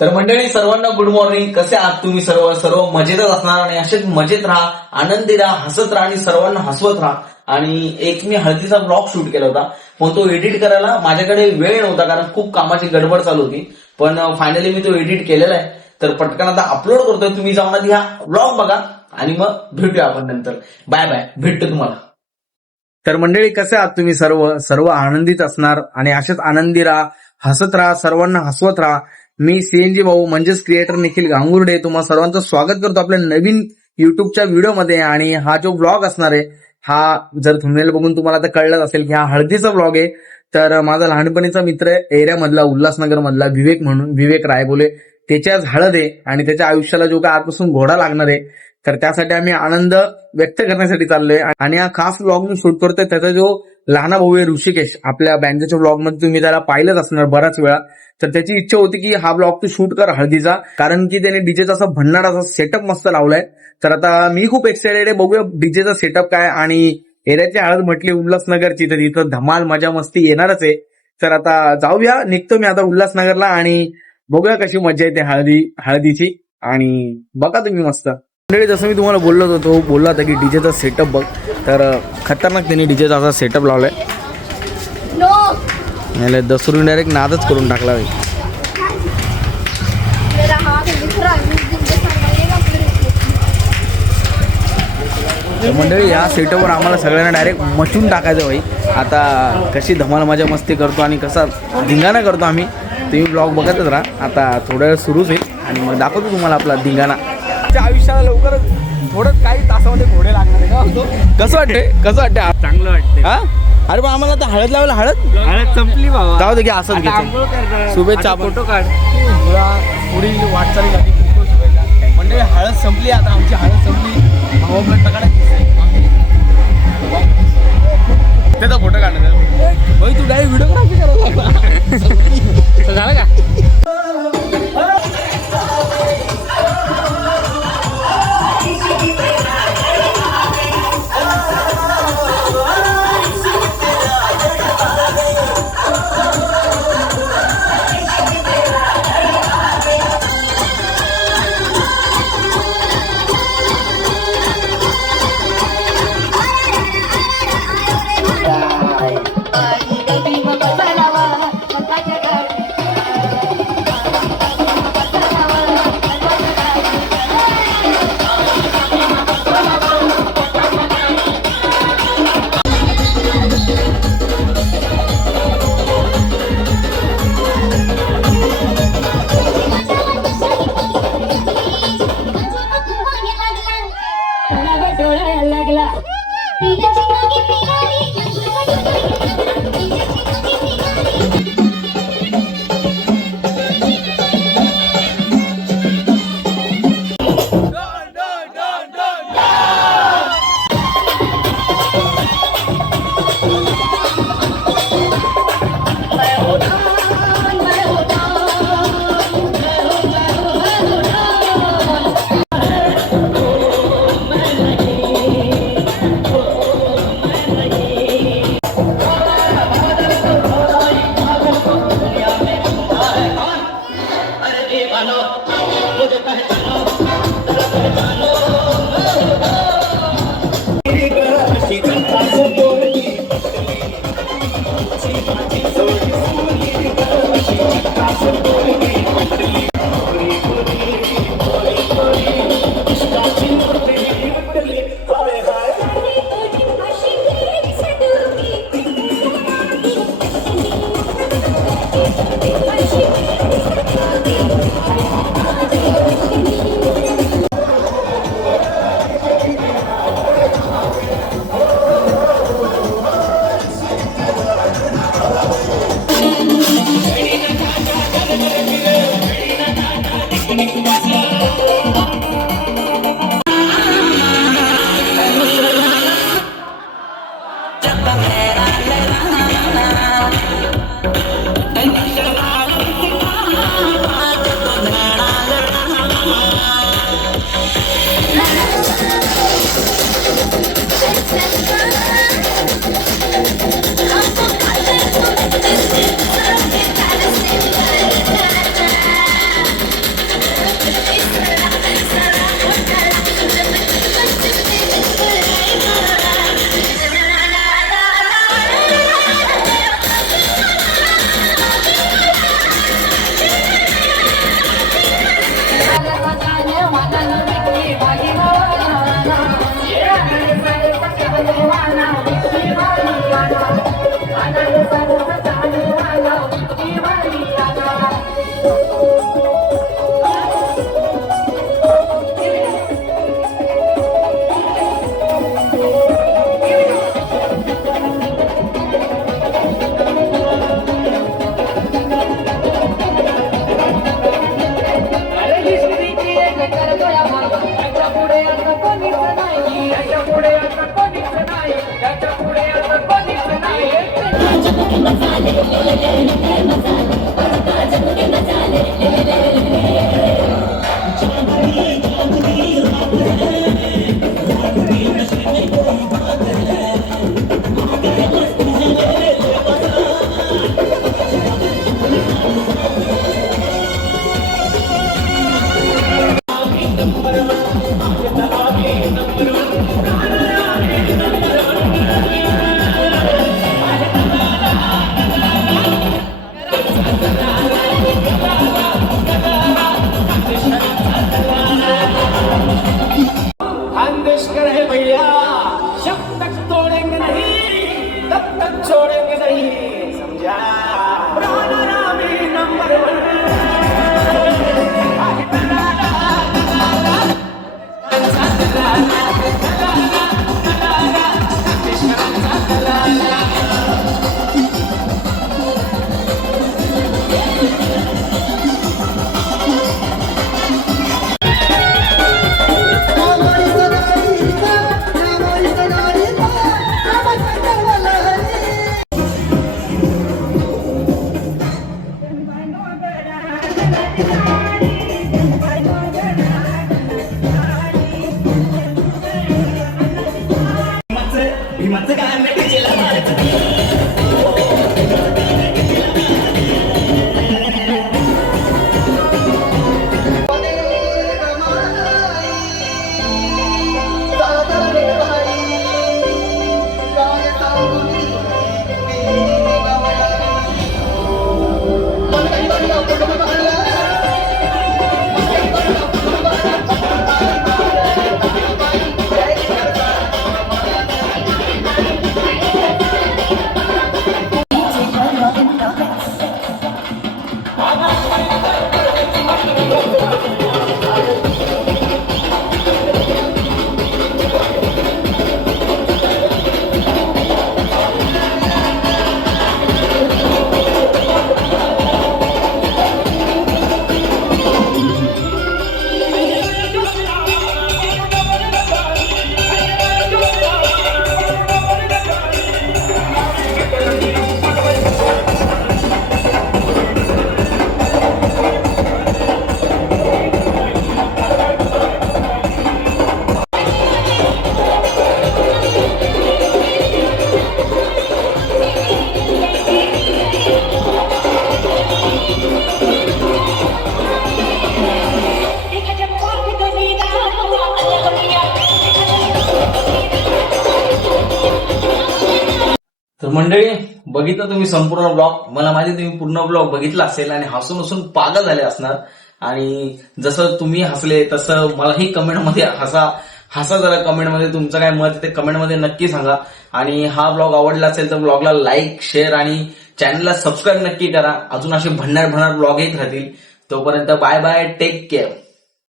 तर मंडळी सर्वांना गुड मॉर्निंग. कसे आहात तुम्ही? सर्व सर्व मजेतच असणार आणि असेच मजेत राहा, आनंदी राहा, हसत राहा आणि सर्वांना हसवत राहा. आणि एक मी हळदीचा ब्लॉग शूट केला होता, पण तो एडिट करायला माझ्याकडे वेळ नव्हता कारण खूप कामाची गडबड चालू होती. पण फायनली मी तो एडिट केलेला आहे, तर पटकन आता अपलोड करतोय. तुम्ही जाऊन आधी हा ब्लॉग बघा आणि मग भेटूया आपण नंतर. बाय बाय, भेटतो तुम्हाला. तर मंडळी कसे आहात तुम्ही? सर्व सर्व आनंदीत असणार आणि असेच आनंदी राहा, हसत राहा, सर्वांना हसवत राहा. मी सीएनजी भाऊ म्हणजेच क्रिएटर निखिल गांगुर्डे तुम्हा सर्वांचं स्वागत करतो आपल्या नवीन युट्यूबच्या व्हिडिओमध्ये. आणि हा जो ब्लॉग असणार आहे, हा जर थंबनेल बघून तुम्हाला आता कळलंच असेल की हा हळदीचा ब्लॉग आहे. तर माझा लहानपणीचा मित्र आहे एरियामधला, उल्हासनगर मधला विवेक म्हणून, विवेक रायबोले, त्याची आज हळद आहे आणि त्याच्या आयुष्याला जो काय आजपासून घोडा लागणार आहे, तर त्यासाठी आम्ही आनंद व्यक्त करण्यासाठी चाललोय. आणि हा खास ब्लॉग मी शूट करतोय. त्याचा जो लहाना भाऊ आहे ऋषिकेश, आपल्या बँकेच्या ब्लॉग मध्ये तुम्ही त्याला पाहिलंच असणार बऱ्याच वेळा. तर त्याची इच्छा होती की हा ब्लॉग तू शूट कर हळदीचा, कारण की त्याने डीजेचा असा भन्नाट असा सेटअप मस्त लावलाय. तर आता मी खूप एक्साइटेड आहे, बघूया डीजेचा सेटअप काय. आणि एरियाची हळद म्हटली उल्हासनगरची, तर इथं धमाल मजा मस्ती येणारच आहे. तर आता जाऊया, निघतो मी आता उल्हासनगरला आणि बघूया कशी मजा येते हळदीची. आणि बघा तुम्ही मस्त. मंडळी जसं मी तुम्हाला बोललो होतो, बोलला होता की डीजेचा सेटअप बघ, तर खतरनाक त्यांनी डीजेचा असा सेटअप लावलाय. दसरून डायरेक्ट नादच करून टाकला भाई. मंडळी या सेटअपवर आम्हाला सगळ्यांना डायरेक्ट मचून टाकायचं भाई. आता कशी धमाल मजा मस्ती करतो आणि कसा धिंगाणा करतो आम्ही, तुम्ही ब्लॉग बघतच राहा. आता थोड्या वेळ सुरूच आहे आणि मग दाखवतो तुम्हाला आपला धिंगाणा. आयुष्याला लवकरच थोडं काही तासामध्ये घोडे लागणार आहे का? कसं वाटतंय? कसं वाटतंय? चांगलं वाटतंय. हा अरे पण आम्हाला आता हळद लावायला हळद संपली बाबा. जाऊ दे की असंच घ्यायचं. शुभेच्छा, फोटो काढ. पुढील वाटचालीसाठी खूप शुभेच्छा. म्हणजे हळद संपली, आता आमची हळद संपली. भाऊ आपला टकाडा त्याचा फोटो काढायचा भाई. तू डायरेक्ट व्हिडिओग्राफी करायला झालं का? खानदेशकर है भैया, जब तक तोड़ेंगे नहीं तब तक छोड़ेंगे नहीं, समझा? राणा रामी नंबर तर मंडळी, बघितलं तुम्ही संपूर्ण ब्लॉग. मला माहिती तुम्ही पूर्ण ब्लॉग बघितला असेल आणि हसून हसून पागल झाले असणार. आणि जसं तुम्ही हसले तसं मलाही कमेंटमध्ये हसा जरा. कमेंटमध्ये तुमचं काय मत ते कमेंटमध्ये नक्की सांगा. आणि हा ब्लॉग आवडला असेल तर ब्लॉगला लाईक, शेअर आणि चॅनलला सबस्क्राईब नक्की करा. अजून असे भन्नाट ब्लॉग येत राहतील. तोपर्यंत बाय बाय, टेक केअर.